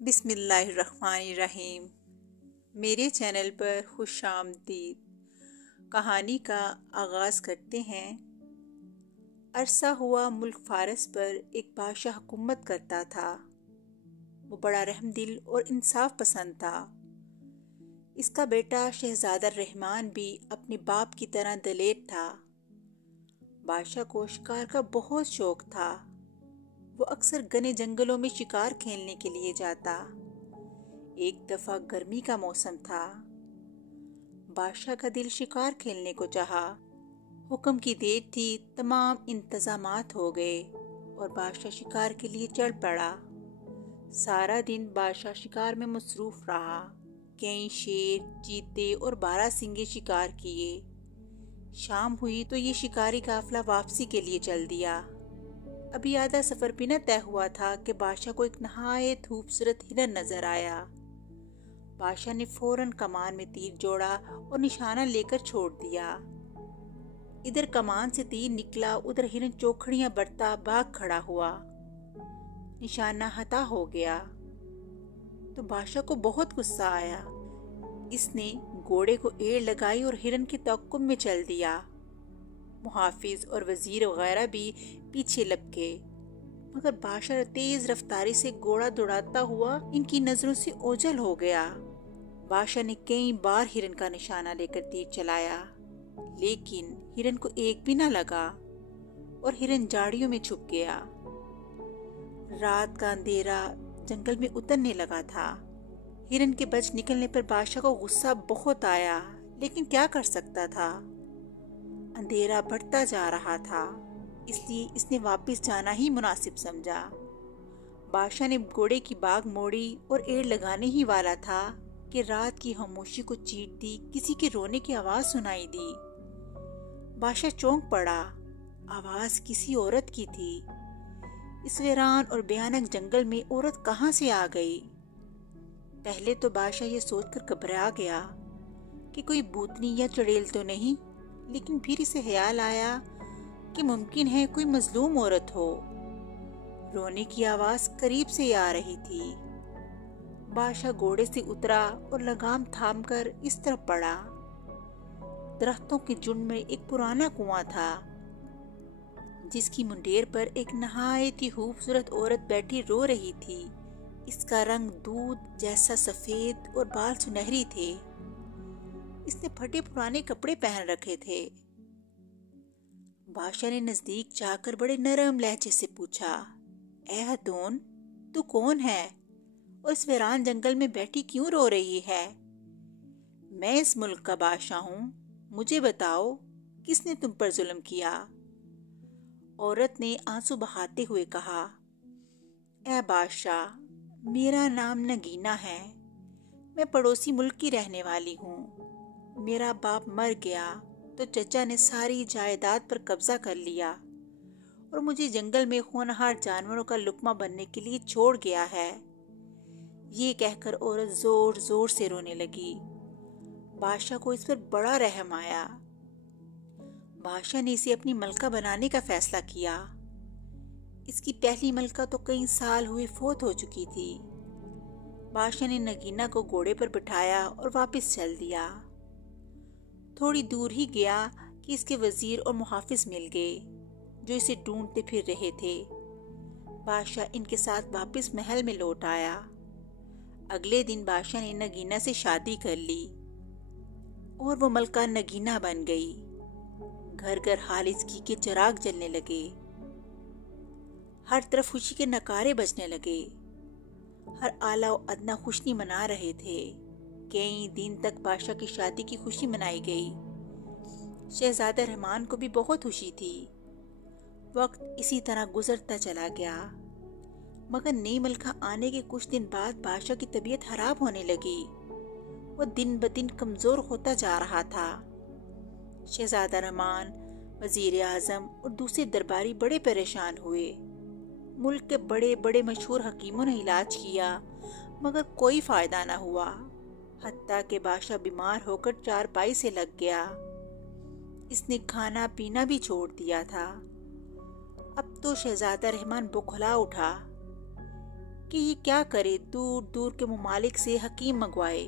बिस्मिल्लाहिर्रहमानिर्रहीम। मेरे चैनल पर खुशामदीद। कहानी का आगाज़ करते हैं। अरसा हुआ मुल्क फ़ारस पर एक बादशाह हुकूमत करता था। वो बड़ा रहमदिल और इंसाफ पसंद था। इसका बेटा शहज़ादा रहमान भी अपने बाप की तरह दलेर था। बादशाह को शिकार का बहुत शौक था। वो अक्सर घने जंगलों में शिकार खेलने के लिए जाता। एक दफ़ा गर्मी का मौसम था। बादशाह का दिल शिकार खेलने को चाहा। हुक्म की देर थी, तमाम इंतज़ामात हो गए और बादशाह शिकार के लिए चढ़ पड़ा। सारा दिन बादशाह शिकार में मसरूफ़ रहा। कई शेर, चीते और बारहसिंगे शिकार किए। शाम हुई तो ये शिकारी काफिला वापसी के लिए चल दिया। अभी आधा सफ़र भी न तय हुआ था कि बादशाह को एक नहायत खूबसूरत हिरन नजर आया। बादशाह ने फौरन कमान में तीर जोड़ा और निशाना लेकर छोड़ दिया। इधर कमान से तीर निकला, उधर हिरन चौखड़ियां बरता भाग खड़ा हुआ। निशाना हता हो गया तो बादशाह को बहुत गुस्सा आया। इसने घोड़े को एड़ लगाई और हिरन के तअक्कुब में चल दिया। मुहाफिज और वजीर वगैरह भी पीछे लपके, मगर बादशाह तेज रफ्तारी से घोड़ा दौड़ाता हुआ इनकी नजरों से ओझल हो गया। बादशाह ने कई बार हिरन का निशाना लेकर तीर चलाया, लेकिन हिरन को एक भी न लगा और हिरन झाड़ियों में छुप गया। रात का अंधेरा जंगल में उतरने लगा था। हिरन के बच निकलने पर बादशाह को गुस्सा बहुत आया, लेकिन क्या कर सकता था। अंधेरा बढ़ता जा रहा था, इसलिए इसने वापस जाना ही मुनासिब समझा। बादशाह ने घोड़े की बाग मोड़ी और एड़ लगाने ही वाला था कि रात की खामोशी को चीरती किसी के रोने की आवाज सुनाई दी। बादशाह चौंक पड़ा। आवाज किसी औरत की थी। इस वीरान और भयानक जंगल में औरत कहाँ से आ गई? पहले तो बादशाह ये सोचकर घबरा गया कि कोई भूतनी या चुड़ैल तो नहीं, लेकिन फिर इसे ख्याल आया कि मुमकिन है कोई मजलूम औरत हो। रोने की आवाज करीब से आ रही थी। बादशाह घोड़े से उतरा और लगाम थामकर इस तरफ बढ़ा। दरख्तों के झुंड में एक पुराना कुआं था, जिसकी मुंडेर पर एक नहायत ही खूबसूरत औरत बैठी रो रही थी। इसका रंग दूध जैसा सफेद और बाल सुनहरी थे। इसने फटे पुराने कपड़े पहन रखे थे। बादशाह ने नजदीक जाकर बड़े नरम लहजे से पूछा, ऐ हदून, तू कौन है और इस वीरान जंगल में बैठी क्यों रो रही है? मैं इस मुल्क का बादशाह हूँ। मुझे बताओ, किसने तुम पर जुल्म किया? औरत ने आंसू बहाते हुए कहा, ऐ बादशाह, मेरा नाम नगीना है। मैं पड़ोसी मुल्क की रहने वाली हूँ। मेरा बाप मर गया तो चचा ने सारी जायदाद पर कब्जा कर लिया और मुझे जंगल में होनहार जानवरों का लुक्मा बनने के लिए छोड़ गया है। ये कहकर औरत जोर जोर से रोने लगी। बादशाह को इस पर बड़ा रहम आया। बादशाह ने इसे अपनी मलका बनाने का फैसला किया। इसकी पहली मलका तो कई साल हुए फौत हो चुकी थी। बादशाह ने नगीना को घोड़े पर बिठाया और वापस चल दिया। थोड़ी दूर ही गया कि इसके वजीर और मुहाफिज मिल गए, जो इसे ढूंढते फिर रहे थे। बादशाह इनके साथ वापस महल में लौट आया। अगले दिन बादशाह ने नगीना से शादी कर ली और वो मलका नगीना बन गई। घर घर खालिस घी के चिराग जलने लगे। हर तरफ खुशी के नकारे बजने लगे। हर आला और अदना खुशनी मना रहे थे। कई दिन तक बादशाह की शादी की खुशी मनाई गई। शहजादा रहमान को भी बहुत खुशी थी। वक्त इसी तरह गुजरता चला गया, मगर नई मलका आने के कुछ दिन बाद बादशाह की तबीयत खराब होने लगी। वो दिन ब दिन कमजोर होता जा रहा था। शहजादा रहमान, वजीर आजम और दूसरे दरबारी बड़े परेशान हुए। मुल्क के बड़े बड़े मशहूर हकीमों ने इलाज किया, मगर कोई फायदा न हुआ। हत्ता के बादशाह बीमार होकर चारपाई से लग गया। इसने खाना पीना भी छोड़ दिया था। अब तो शहजादा रहमान बौखला उठा। कि ये क्या करे, दूर दूर के ममालिक से हकीम मंगवाए,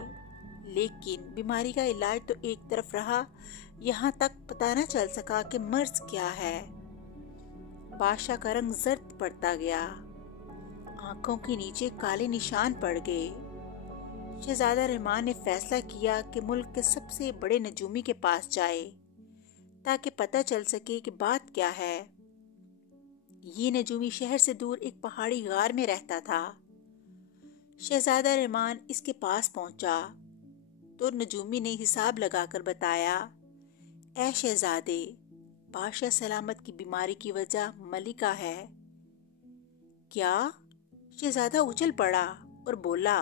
लेकिन बीमारी का इलाज तो एक तरफ रहा, यहाँ तक पता न चल सका कि मर्ज क्या है। बादशाह का रंग जर्द पड़ता गया, आंखों के नीचे काले निशान पड़ गए। शहजादा रहमान ने फैसला किया कि मुल्क के सबसे बड़े नजूमी के पास जाए ताकि पता चल सके कि बात क्या है। ये नजूमी शहर से दूर एक पहाड़ी गार में रहता था। शहजादा रहमान इसके पास पहुंचा तो नजूमी ने हिसाब लगाकर बताया, ऐ शहजादे, बादशाह सलामत की बीमारी की वजह मलिका है। क्या? शहजादा उछल पड़ा और बोला,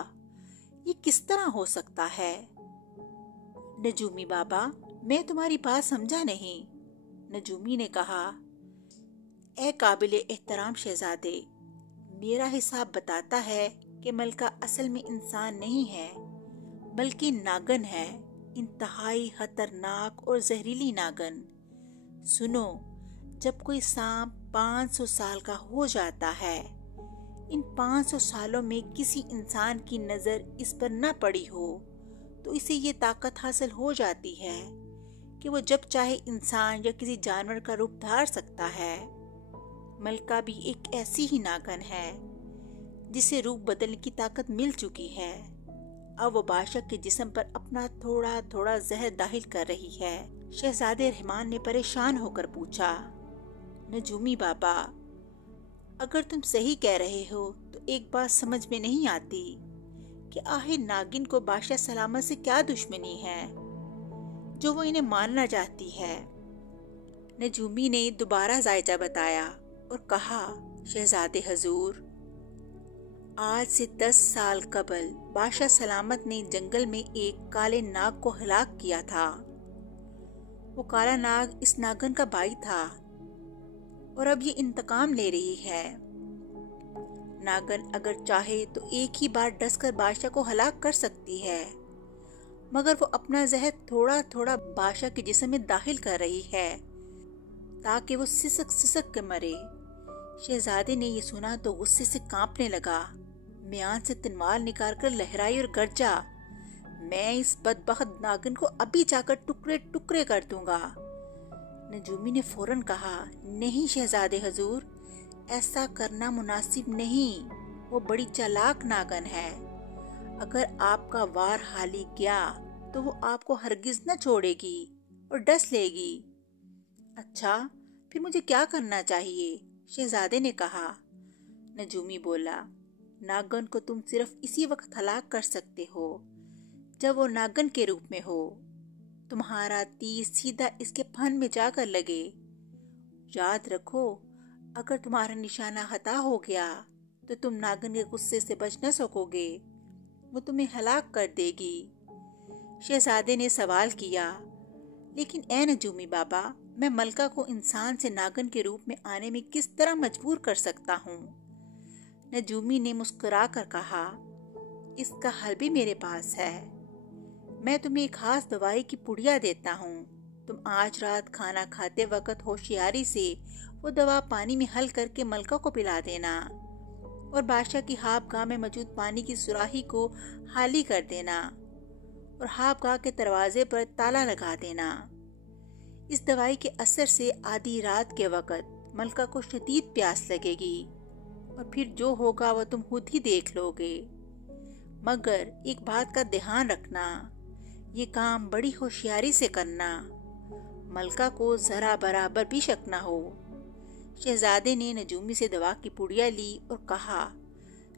ये किस तरह हो सकता है? नजूमी बाबा, मैं तुम्हारी बात समझा नहीं। नजूमी ने कहा, ए काबिल एहतराम शहजादे, मेरा हिसाब बताता है कि मलका असल में इंसान नहीं है बल्कि नागन है, इंतहाई खतरनाक और जहरीली नागन। सुनो, जब कोई सांप 500 साल का हो जाता है, इन 500 सालों में किसी इंसान की नजर इस पर न पड़ी हो तो इसे ये ताकत हासिल हो जाती है कि वो जब चाहे इंसान या किसी जानवर का रूप धार सकता है। मलका भी एक ऐसी ही नागन है जिसे रूप बदलने की ताकत मिल चुकी है। अब वो बादशाह के जिस्म पर अपना थोड़ा थोड़ा जहर दाखिल कर रही है। शहजादे रहमान ने परेशान होकर पूछा, नजूमी बाबा, अगर तुम सही कह रहे हो तो एक बात समझ में नहीं आती कि आखिर नागिन को बादशाह सलामत से क्या दुश्मनी है जो वो इन्हें मारना चाहती है। नजूमी ने दोबारा जायजा बताया और कहा, शहजादे हजूर, आज से 10 साल कबल बादशाह सलामत ने जंगल में एक काले नाग को हलाक किया था। वो काला नाग इस नागन का भाई था और अब ये इंतकाम ले रही है। नागन अगर चाहे तो एक ही बार डसकर बादशाह को हलाक कर सकती है, मगर वो अपना जहर थोड़ा थोड़ा बादशाह के जिस्म में दाखिल कर रही है ताकि वो सिसक सिसक के मरे। शहजादे ने ये सुना तो गुस्से से कांपने लगा। म्यान से तलवार निकालकर लहराई और गर्जा, मैं इस बदबख्त नागिन को अभी जाकर टुकड़े टुकड़े कर दूंगा। नजूमी ने फौरन कहा, नहीं शहजादे हजूर, ऐसा करना मुनासिब नहीं, वो बड़ी चालाक नागन है। अगर आपका वार हाली गया तो वो आपको हरगिज न छोड़ेगी और डस लेगी। अच्छा, फिर मुझे क्या करना चाहिए? शहजादे ने कहा। नजूमी बोला, नागन को तुम सिर्फ इसी वक्त हलाक कर सकते हो जब वो नागन के रूप में हो। तुम्हारा तीर सीधा इसके फन में जाकर लगे। याद रखो, अगर तुम्हारा निशाना हता हो गया तो तुम नागन के गुस्से से बच न सकोगे, वो तुम्हें हलाक कर देगी। शहजादे ने सवाल किया, लेकिन ए नजूमी बाबा, मैं मलका को इंसान से नागन के रूप में आने में किस तरह मजबूर कर सकता हूँ? नजूमी ने मुस्कुरा कर कहा, इसका हल भी मेरे पास है। मैं तुम्हें एक खास दवाई की पुड़िया देता हूँ। तुम आज रात खाना खाते वक्त होशियारी से वो दवा पानी में हल करके मलका को पिला देना और बादशाह की हाबगाह में मौजूद पानी की सुराही को खाली कर देना और हाबगाह के दरवाजे पर ताला लगा देना। इस दवाई के असर से आधी रात के वक्त मलका को शदीद प्यास लगेगी और फिर जो होगा वह तुम खुद ही देख लोगे। मगर एक बात का ध्यान रखना, ये काम बड़ी होशियारी से करना, मलका को जरा बराबर भी शक न हो। शहजादे ने नजूमी से दवा की पुड़िया ली और कहा,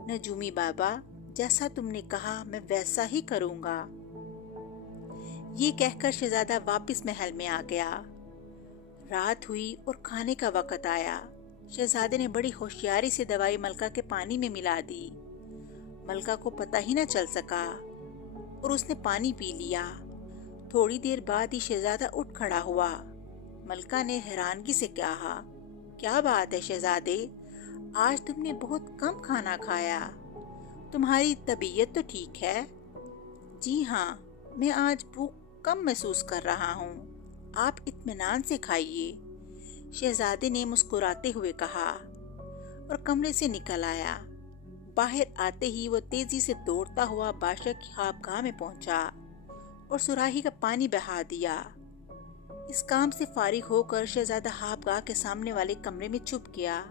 नजूमी बाबा, जैसा तुमने कहा मैं वैसा ही करूंगा। ये कहकर शहजादा वापस महल में आ गया। रात हुई और खाने का वक्त आया। शहजादे ने बड़ी होशियारी से दवाई मलका के पानी में मिला दी। मलका को पता ही न चल सका और उसने पानी पी लिया। थोड़ी देर बाद ही शहजादा उठ खड़ा हुआ। मलका ने हैरानगी से कहा, क्या बात है शहजादे, आज तुमने बहुत कम खाना खाया। तुम्हारी तबीयत तो ठीक है? जी हाँ, मैं आज भूख कम महसूस कर रहा हूँ। आप इत्मीनान से खाइए, शहजादे ने मुस्कुराते हुए कहा और कमरे से निकल आया। बाहर आते ही वो तेजी से दौड़ता हुआ बादशाह की ख्वाबगाह में पहुंचा और सुराही का पानी बहा दिया। इस काम से फारिग होकर शहजादा ख्वाबगाह के सामने वाले कमरे में छुप गया।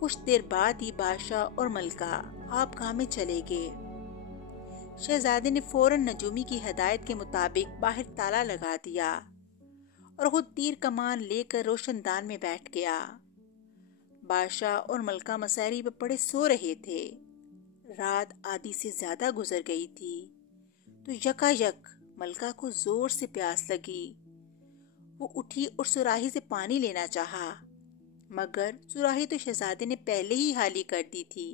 कुछ देर बाद ही बादशाह और मलका ख्वाबगाह में चले गए। शहजादे ने फौरन नजूमी की हिदायत के मुताबिक बाहर ताला लगा दिया और खुद तीर कमान लेकर रोशनदान में बैठ गया। बादशाह और मलका मसहरी पे पड़े सो रहे थे। रात आधी से ज्यादा गुजर गई थी तो यकायक मलका को जोर से प्यास लगी। वो उठी और सुराही से पानी लेना चाहा, मगर सुराही तो शहजादे ने पहले ही खाली कर दी थी।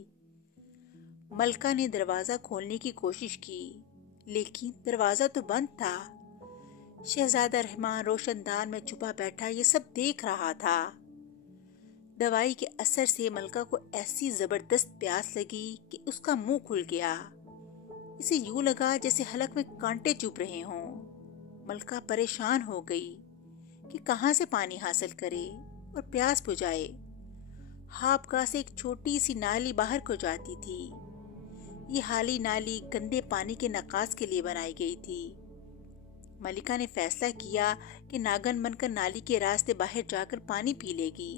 मलका ने दरवाजा खोलने की कोशिश की, लेकिन दरवाजा तो बंद था। शहजादा रहमान रोशनदान में छुपा बैठा ये सब देख रहा था। दवाई के असर से मलका को ऐसी जबरदस्त प्यास लगी कि उसका मुंह खुल गया। इसे यूं लगा जैसे हलक में कांटे चुभ रहे हों। मलका परेशान हो गई कि कहां से पानी हासिल करे और प्यास बुझाए। ख्वाबगाह से एक छोटी सी नाली बाहर को जाती थी। ये हाली नाली गंदे पानी के नकाज के लिए बनाई गई थी। मलिका ने फैसला किया कि नागन बनकर नाली के रास्ते बाहर जाकर पानी पी लेगी।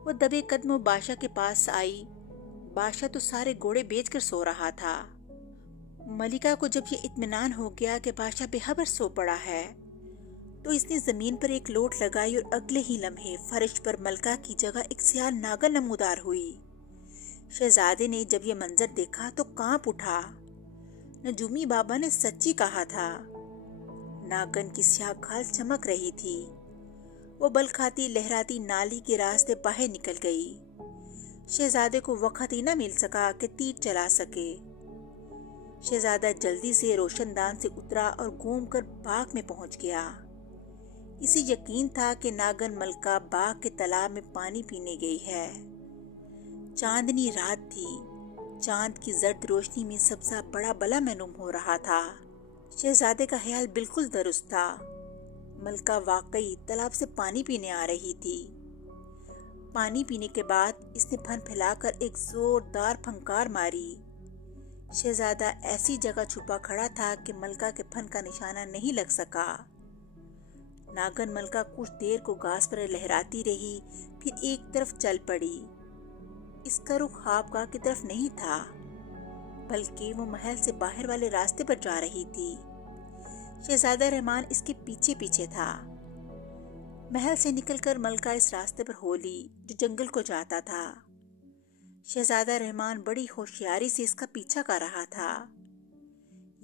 वो दबे कदमों बादशाह के पास आई। बादशाह तो सारे घोड़े बेचकर सो रहा था। मलिका को जब ये इत्मीनान हो गया कि बादशाह बेखबर सो पड़ा है, तो इसने जमीन पर एक लोट लगाई और अगले ही लम्हे फर्श पर मलका की जगह एक सियाह नागन नमूदार हुई। शहजादे ने जब ये मंजर देखा तो कांप उठा। नजूमी बाबा ने सच्ची कहा था। नागन की स्याह खाल चमक रही थी। वो बल खाती लहराती नाली के रास्ते बाहर निकल गई। शहजादे को वक्त ही न मिल सका कि तीर चला सके। शहजादा जल्दी से रोशनदान से उतरा और घूमकर बाग में पहुंच गया। इसे यकीन था कि नागन मलका बाग के तालाब में पानी पीने गई है। चांदनी रात थी। चांद की जर्द रोशनी में सब्जा बड़ा बला मालूम हो रहा था। शहजादे का ख्याल बिल्कुल दुरुस्त था। मलका वाकई तालाब से पानी पीने आ रही थी। पानी पीने के बाद इसने फन फैलाकर एक जोरदार फंकार मारी। शहजादा ऐसी जगह छुपा खड़ा था कि मलका के फन का निशाना नहीं लग सका। नागन मलका कुछ देर को घास पर लहराती रही, फिर एक तरफ चल पड़ी। इसका रुख ख्वाबगाह की तरफ नहीं था, बल्कि वो महल से बाहर वाले रास्ते पर जा रही थी। शहजादा रहमान इसके पीछे पीछे था। महल से निकलकर मलका इस रास्ते पर होली जो जंगल को जाता था। शहजादा रहमान बड़ी होशियारी से इसका पीछा कर रहा था।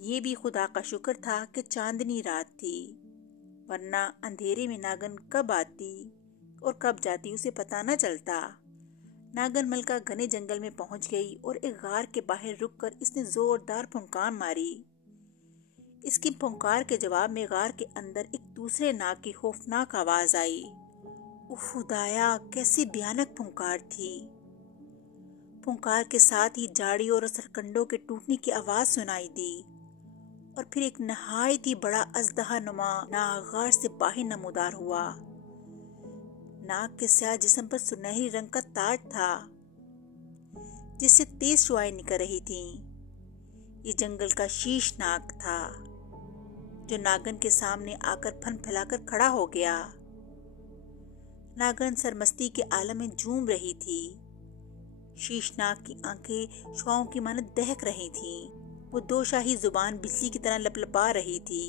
ये भी खुदा का शुक्र था कि चांदनी रात थी, वरना अंधेरे में नागन कब आती और कब जाती उसे पता न चलता। नागन मलका घने जंगल में पहुंच गई और एक गार के बाहर रुककर इसने जोरदार फुंकार मारी। इसकी फुंकार के जवाब में गार के अंदर एक दूसरे नाग की खौफनाक आवाज आई। उफ खुदाया, कैसी भयानक फुंकार थी। फुंकार के साथ ही जाड़ी और सरकंडों के टूटने की आवाज सुनाई दी और फिर एक नहायत ही बड़ा अजदहा नुमा नाग गार से बाहर नमूदार हुआ। नाग के स्याह जिस्म पर सुनहरी रंग का ताज था, जिससे तेज शुआएं निकल रही थीं। ये जंगल का शीश नाग था, जो नागन के सामने आकर फन फैलाकर खड़ा हो गया। नागन सरमस्ती के आलम में झूम रही थी। शीशनाग की आंखें शुआओं की मानद दहक रही थीं। वो दो शाही जुबान बिजली की तरह लपलपा रही थी।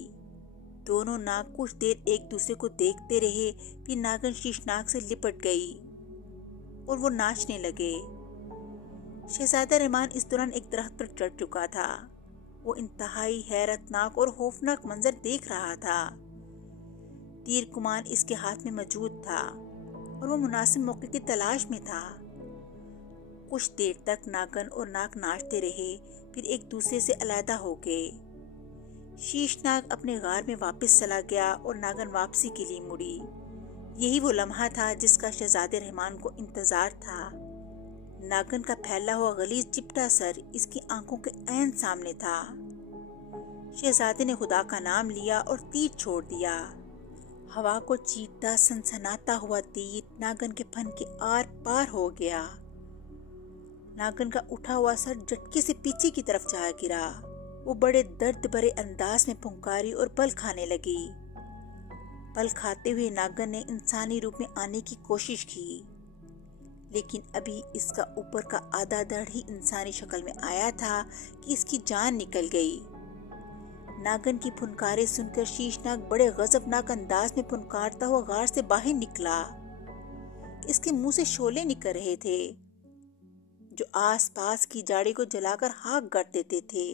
दोनों नाग कुछ देर एक दूसरे को देखते रहे, फिर नागन शीशनाग से लिपट गई और वो नाचने लगे। शहजादा रहमान इस दौरान एक दरख्त पर चढ़ चुका था। वो इंतहाई हैरतनाक और खौफनाक मंजर देख रहा था। तीर कुमान इसके हाथ में मौजूद था और वो मुनासिब मौके की तलाश में था। कुछ देर तक नागन और नाग नाचते रहे, फिर एक दूसरे से अलहदा हो गए। शीशनाग अपने गार में वापस चला गया और नागन वापसी के लिए मुड़ी। यही वो लम्हा था जिसका शहजादे रहमान को इंतजार था। नागन का फैला हुआ गलीज चिपटा सर इसकी आंखों के ऐन सामने था। शहजादे ने खुदा का नाम लिया और तीर छोड़ दिया। हवा को चीरता सनसनाता हुआ तीर नागन के फन के आर पार हो गया। नागन का उठा हुआ सर झटके से पीछे की तरफ जा गिरा। वो बड़े दर्द भरे अंदाज में फुंकारी और पल खाने लगी। पल खाते हुए नागन ने इंसानी रूप में आने की कोशिश की, लेकिन अभी इसका ऊपर का आधा धड़ ही इंसानी शक्ल में आया था कि इसकी जान निकल गई। नागन की फुनकारें सुनकर शीशनाग बड़े गजबनाक अंदाज में फुनकारता हुआ गार से बाहर निकला। इसके मुंह से शोले निकल रहे थे जो आसपास की झाड़ी को जलाकर खाक कर देते थे।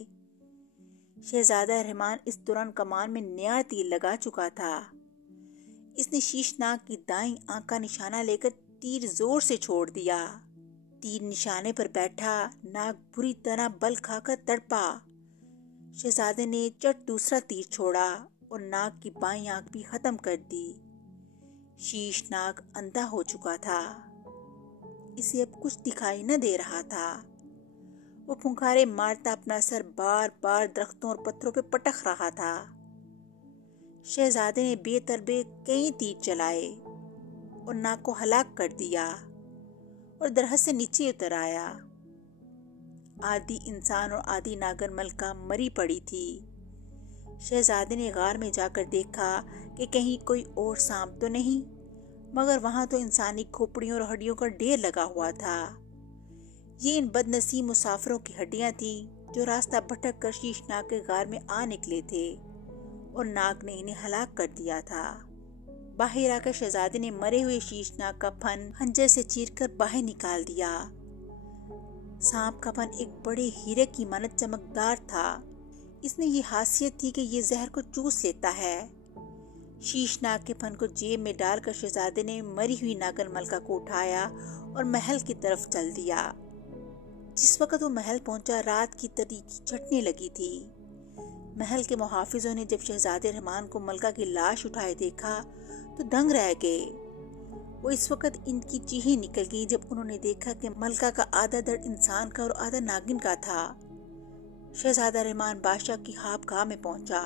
शहजादा रहमान इस दौरान कमान में नया तीर लगा चुका था। इसने शीशनाग की दाईं आंख का निशाना लेकर तीर जोर से छोड़ दिया। तीर निशाने पर बैठा नाग बुरी तरह बल खाकर तड़पा। शहजादे ने चट दूसरा तीर छोड़ा और नाग की बाईं आंख भी खत्म कर दी। शीशनाग अंधा हो चुका था। इसे अब कुछ दिखाई न दे रहा था। वो फुंकारे मारता अपना सर बार बार दरख्तों और पत्थरों पर पटक रहा था। शहजादे ने बेतरबे कई तीर चलाए और नाग को हलाक कर दिया और दरहद से नीचे उतर आया। आधी इंसान और आधी नागन मलका मरी पड़ी थी। शहजादे ने गार में जाकर देखा कि कहीं कोई और सांप तो नहीं, मगर वहां तो इंसानी खोपड़ियों और हड्डियों का ढेर लगा हुआ था। ये इन बदनसीब मुसाफिरों की हड्डियां थी जो रास्ता भटक कर शीशनाग के गार में आ निकले थे और नाग ने इन्हें हलाक कर दिया था। बाहर आकर शहजादे ने मरे हुए शीशनाग का फन खंजर से चीरकर बाहर निकाल दिया। सांप का फन एक बड़े हीरे की मानत चमकदार था। इसमें ये खासियत थी कि ये जहर को चूस लेता है। शीशनाग के फन को जेब में डालकर शहजादे ने मरी हुई नागन मलका को उठाया और महल की तरफ चल दिया। जिस वक्त वो महल पहुंचा, रात की तारीकी छटने लगी थी। महल के मुहाफिजों ने जब शहजादे रहमान को मलका की लाश उठाए देखा तो दंग रह गए। वो इस वक्त इनकी चीखें निकल गई जब उन्होंने देखा कि मलका का आधा धड़ इंसान का और आधा नागिन का था। शहजादा रहमान बादशाह की खाबगाह में पहुंचा।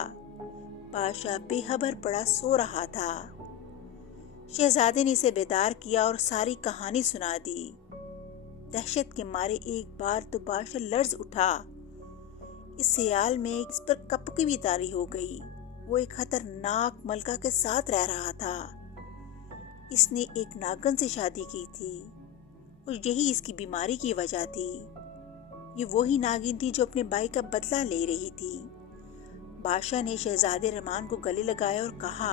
बादशाह बेखबर पड़ा सो रहा था। शहजादे ने इसे बेदार किया और सारी कहानी सुना दी। दहशत के मारे एक बार तो बादशाह लर्ज उठा। इस ख्याल में इस पर कपकी भी तारी हो गई। वो एक खतरनाक मलका के साथ रह रहा था। इसने एक नागन से शादी की थी और यही इसकी बीमारी की वजह थी। ये वही नागिन थी जो अपने भाई का बदला ले रही थी। बादशाह ने शहजादे रहमान को गले लगाया और कहा,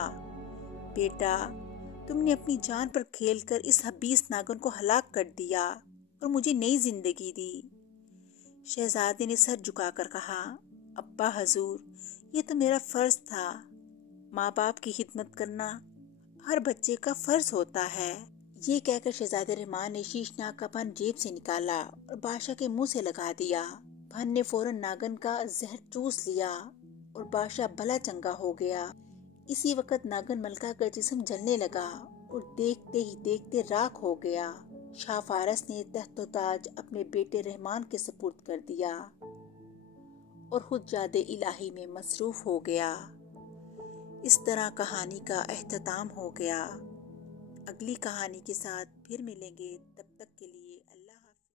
बेटा, तुमने अपनी जान पर खेलकर इस हबीस नागन को हलाक कर दिया और मुझे नई जिंदगी दी। शहजादे ने सर झुकाकर कहा, अब्बा हजूर, ये तो मेरा फर्ज था। माँ बाप की खिदमत करना हर बच्चे का फर्ज होता है। ये कहकर शहजादे रहमान ने शीशनाग का फन जेब से निकाला और बादशाह के मुंह से लगा दिया। फन ने फौरन नागन का जहर चूस लिया और बादशाह भला चंगा हो गया। इसी वक्त नागन मलका का जिस्म जलने लगा और देखते ही देखते राख हो गया। शाह फारस ने तख्तो ताज अपने बेटे रहमान के सुपुर्द कर दिया और खुद जादे इलाही में मसरूफ हो गया। इस तरह कहानी का अख्ताम हो गया। अगली कहानी के साथ फिर मिलेंगे, तब तक के लिए